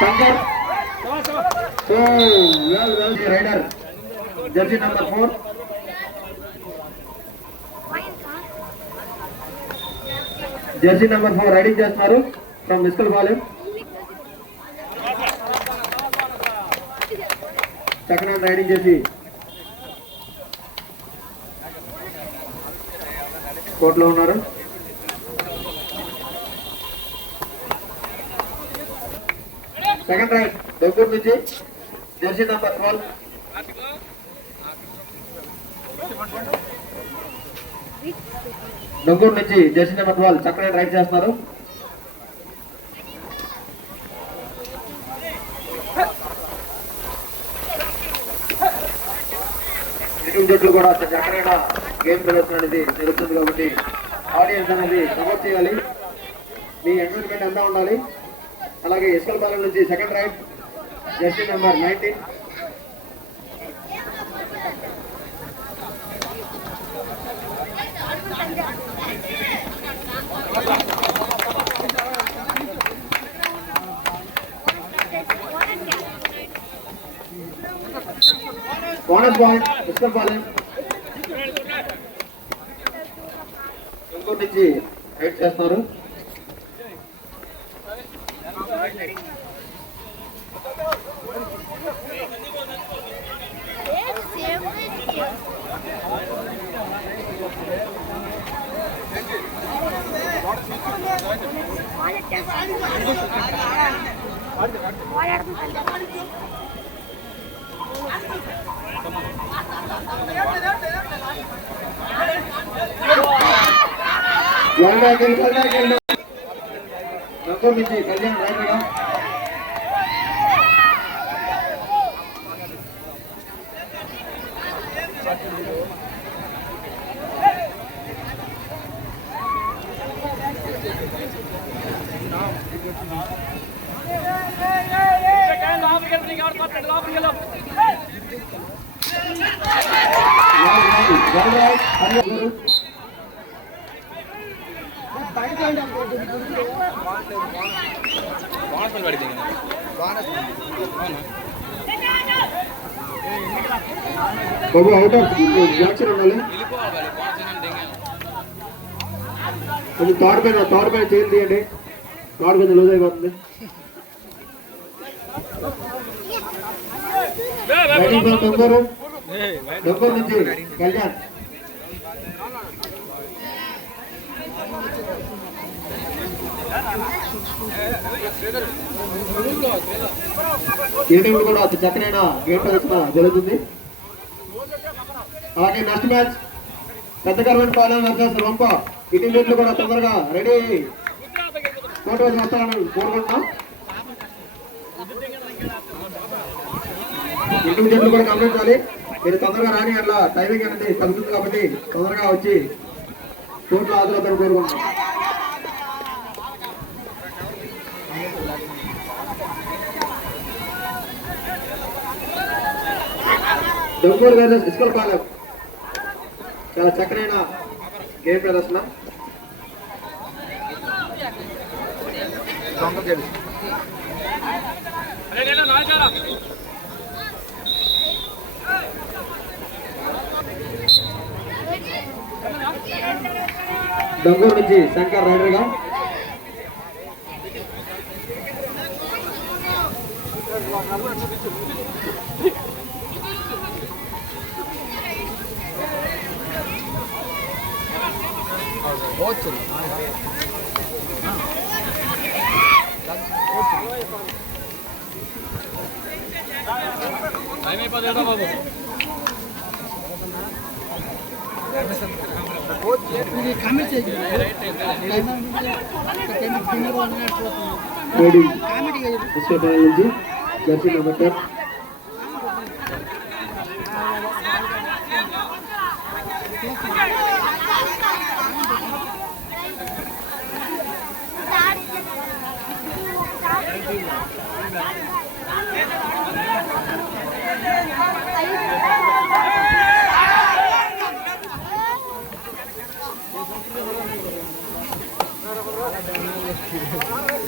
Shankar. So rider jersey number 4. Jersey number 4 riding చేస్తున్నారు from Miskal Palem. Second hand riding చేసి కోర్టులో ఉన్నారు. సెకండ్ రైడ్ దొంగూరు నుంచి జెర్సీ నంబర్ 12. దొంగూరు నుంచి జెర్సీ నెంబర్ 12 చక్కగా రైడ్ చేస్తున్నారు. ఇటు జట్లు కూడా చక్కగా గేమ్ ప్రదర్శన అనేది జరుగుతుంది కాబట్టి ఆడియన్స్ అనేది సపోర్ట్ చేయాలి. మీ ఎంటర్టైన్మెంట్ అంతా ఉండాలి. అలాగే ఇస్కల్ పాలెం నుంచి second raid jersey number 19. Bonus point Iskal Palem. ఇంకోటి నుంచి రైడ్ చేస్తున్నారు. నంబర్ నుంచి కళ్యాణ్ రైడర్గా బాబు అవుట్ ఆఫ్ జాక్సన్ ఉండాలి. కొంచెం తాడు పైన చేయండి తీయండి. తాడు కొంచెం లూజ్ అయిపోతుంది. డొంగూరు నుంచి కళ్యాణ్. ఈ టీం కూడా చక్కనైన గేమ్ ప్రదర్శన జరుగుతుంది. అలాగే నెక్స్ట్ మ్యాచ్ పెద్దగర్వన్ పాలెం వర్సెస్ రొంప. ఈ టీం జట్లు కూడా తొందరగా రెడీ కోర్టు వచ్చి వస్తారని కోరుకుంటున్నాం. ఈ టీం జట్లు కూడా గమనించాలి. మీరు తొందరగా రాని అట్లా టైమింగ్ అనేది తగ్గుతుంది కాబట్టి తొందరగా వచ్చి కోర్టులో హాజరవుతారని కోరుకుంటున్నాం. దొంగూరు వర్సెస్ ఇస్కల్ పాలెం చాలా చక్కనైన గేమ్ ప్రదర్శన. దొంగూరు నుంచి శంకర్ రైడర్గా బాబు జెర్సీ నెంబర్ 10.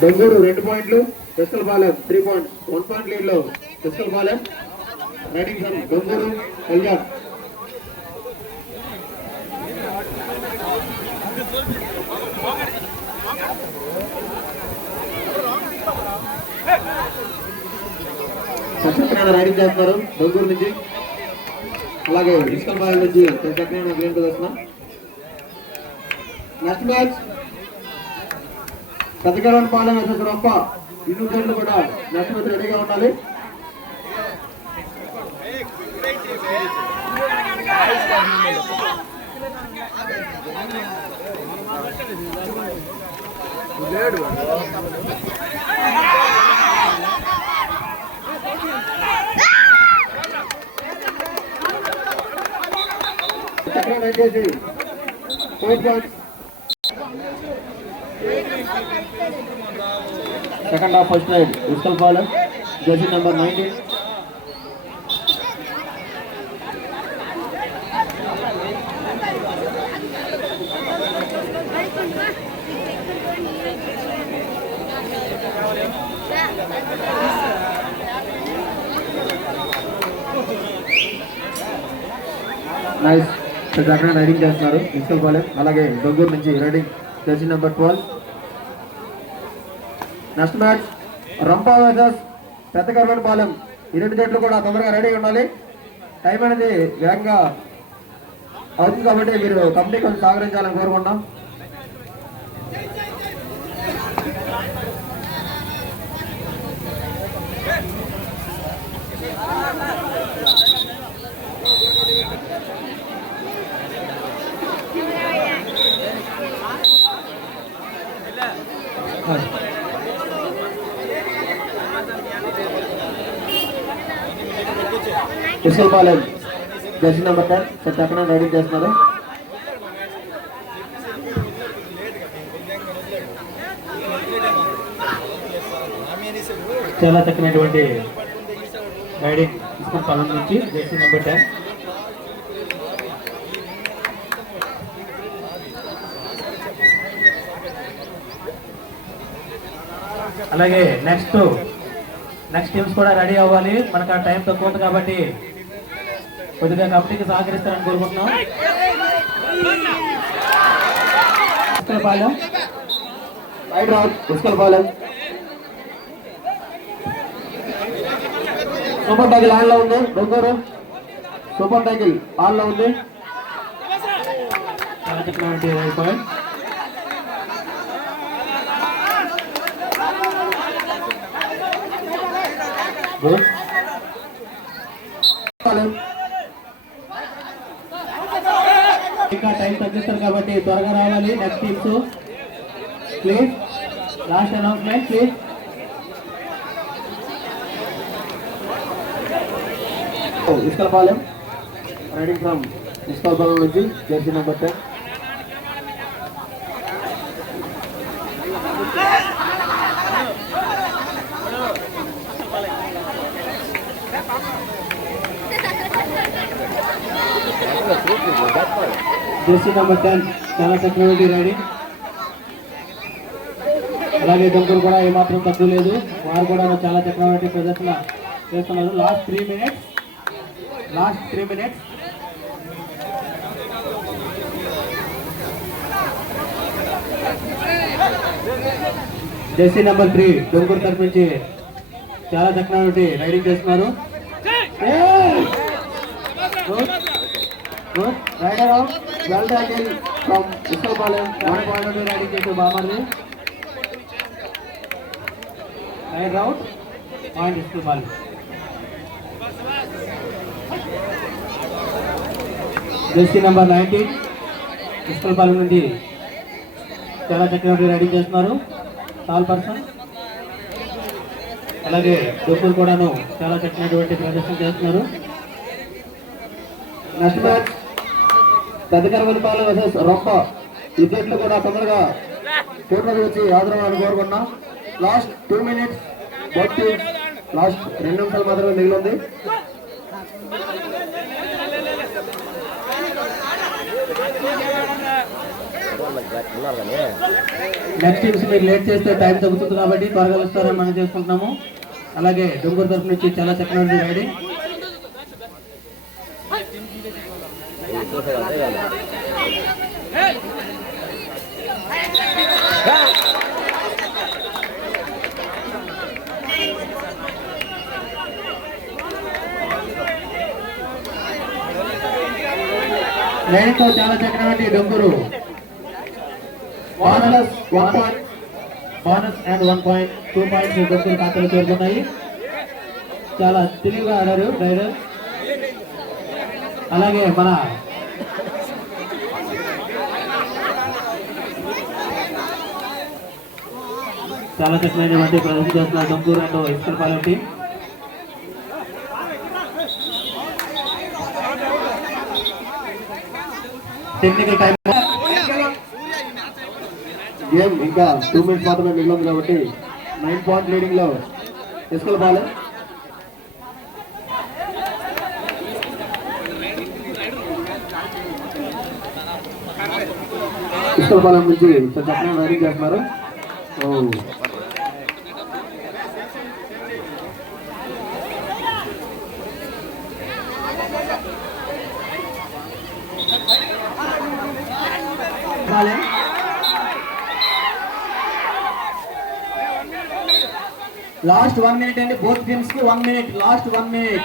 దొంగూరు 2 పాయింట్లు, Eskal Palem 3 points 1 point lead లో Eskal Palem riding from Donguru Kalyan. Satyanarayana riding చేస్తున్నారు దొంగూరు నుంచి. అలాగే ఎస్కల్ పాలెం నుంచి సత్యనారాయణ గేమ్ ప్రదర్శన. Next match Satyanarayana Palem versus Roppa. ఇరు జట్లు కూడా నెక్స్ట్ మ్యాచ్ రెడీగా ఉండాలి. చక్రం వచ్చేసి 4 points. Second half first raid Eskal Palem jersey number 19. Nice. అక్కడ రైడింగ్ చేస్తున్నారు ఎస్కల్ పాలెం. అలాగే దొంగూరు నుంచి riding jersey number 12. Next match Rampa versus Peddakarveti Palem. ఈ రెండు జట్లు కూడా తొందరగా రెడీ ఉండాలి. టైం అనేది వేగంగా అవుతుంది కాబట్టి మీరు కంపెనీ కొంచెం సహకరించాలని కోరుకుంటాం. Eskal Palem jersey number 10 Satyanarayana riding చేస్తున్నారు. చాలా చక్కనటువంటి రైడింగ్ ఎస్కల్ పాలెం నుంచి జెర్సీ నెంబర్ 10. అలాగే నెక్స్ట్ టీమ్స్ కూడా రెడీ అవ్వాలి. మనకు ఆ టైం తక్కువ ఉంది కాబట్టి కొద్దిగా కమిటీకి సహకరిస్తారని కోరుకుంటున్నాం. Eskal Palem raid round Eskal Palem. Super tackle on లో ఉంది. దొంగూరు సూపర్ టైకిల్ ఆన్ లో ఉంది. చాలా చక్కనటువంటి రైడ్ పాయింట్. ఇంకా టైం తగ్గిస్తారు కాబట్టి త్వరగా రావాలి. Next teams please. Last announcement please. Eskal Palem riding from Eskal Palem నుంచి జెర్సీ నెంబర్ 10. జెర్సీ నెంబర్ 10 చాలా చక్కనటువంటి రైడింగ్. అలాగే దొంగలు కూడా ఏమాత్రం తక్కువ లేదు. వారు కూడా చాలా చక్కనటువంటి ప్రదర్శన చేస్తున్నారు. Last 3 minutes. Jersey number 3 Donguru తరఫు నుంచి చాలా చక్కనటువంటి రైడింగ్ చేస్తున్నారు. Rider out well riding from Eskal Palem 1 point riding చేసే బామర్ది. Rider out point Eskal Palem. Jersey number 19 Eskal Palem నుండి చాలా చక్కగా రైడింగ్ చేస్తున్నారు. Tall person. అలాగే దొంగలు కూడాను చాలా చక్కనటువంటి ప్రదర్శన చేస్తున్నారు. Next match Peddakarveti Palem versus Roppa. ఈ జట్లు కూడా తొందరగా కోర్టులోకి వచ్చి ఆదరణ కోరుకున్నాం. Last 2 minutes. Both teams last 2 నిమిషాలు మాత్రమే మిగిలి ఉంది. నెక్స్ట్ టీమ్స్ మీరు లేట్ చేస్తే టైం తగ్గుతుంది కాబట్టి త్వరగా వస్తారని మనం చేసుకుంటున్నాము. అలాగే డొంగూరు తరఫు నుంచి చాలా చక్కగా రైడింగ్. రైడింగ్తో చాలా చక్కటి Donguru bonus 1 point, bonus and 1 point, 2 points Donguru ఖాతాలో చేరుకున్నాయి. చాలా తెలివిగా ఆడారు రైడర్. అలాగే మన చాలా చక్కమైనటువంటి ప్రదర్శన చేస్తున్నారు Donguru and Iskalpalem team. Technical time game ఇంకా 2 మినిట్స్ మాత్రమే మిగిలింది కాబట్టి 9 పాయింట్ లీడింగ్ లో ఇస్కల్పాలెం. ఇస్కల్పాలెం నుంచి చక్కగా రైడింగ్ చేస్తున్నారు. లాస్ట్ 1 మినిట్ అండి. బోత్ టీమ్స్ కి 1 minute. Last 1 minute.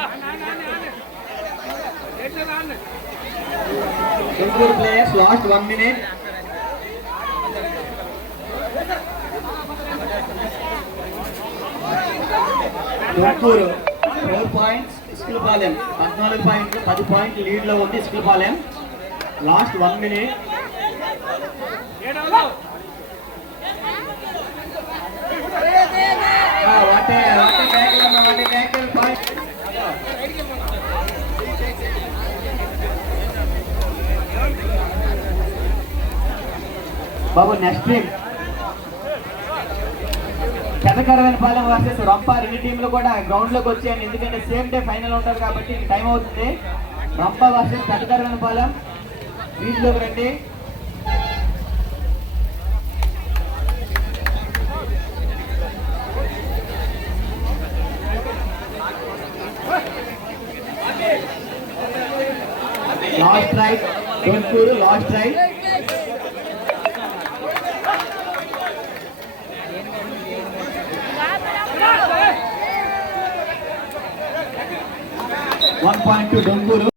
Donguru players last 1 minute. Donguru 4 points, Iskalpalem 14 పాయింట్లు, 10 పాయింట్లు లీడ్ లో ఉంది Iskalpalem. Last 1 minute. Babu next team Pedakaravenapalem versus Rampa. రెండు టీంలు కూడా గ్రౌండ్ లోకి వచ్చాయండి, ఎందుకంటే సేమ్ డే ఫైనల్ ఉంటారు కాబట్టి టైం అవుతుంది. రంప వర్సెస్ పెదకరవెనపాలెం, వీటిలోకి రండి. Last raid Donguru, last raid. $1.2 డొంగూరు.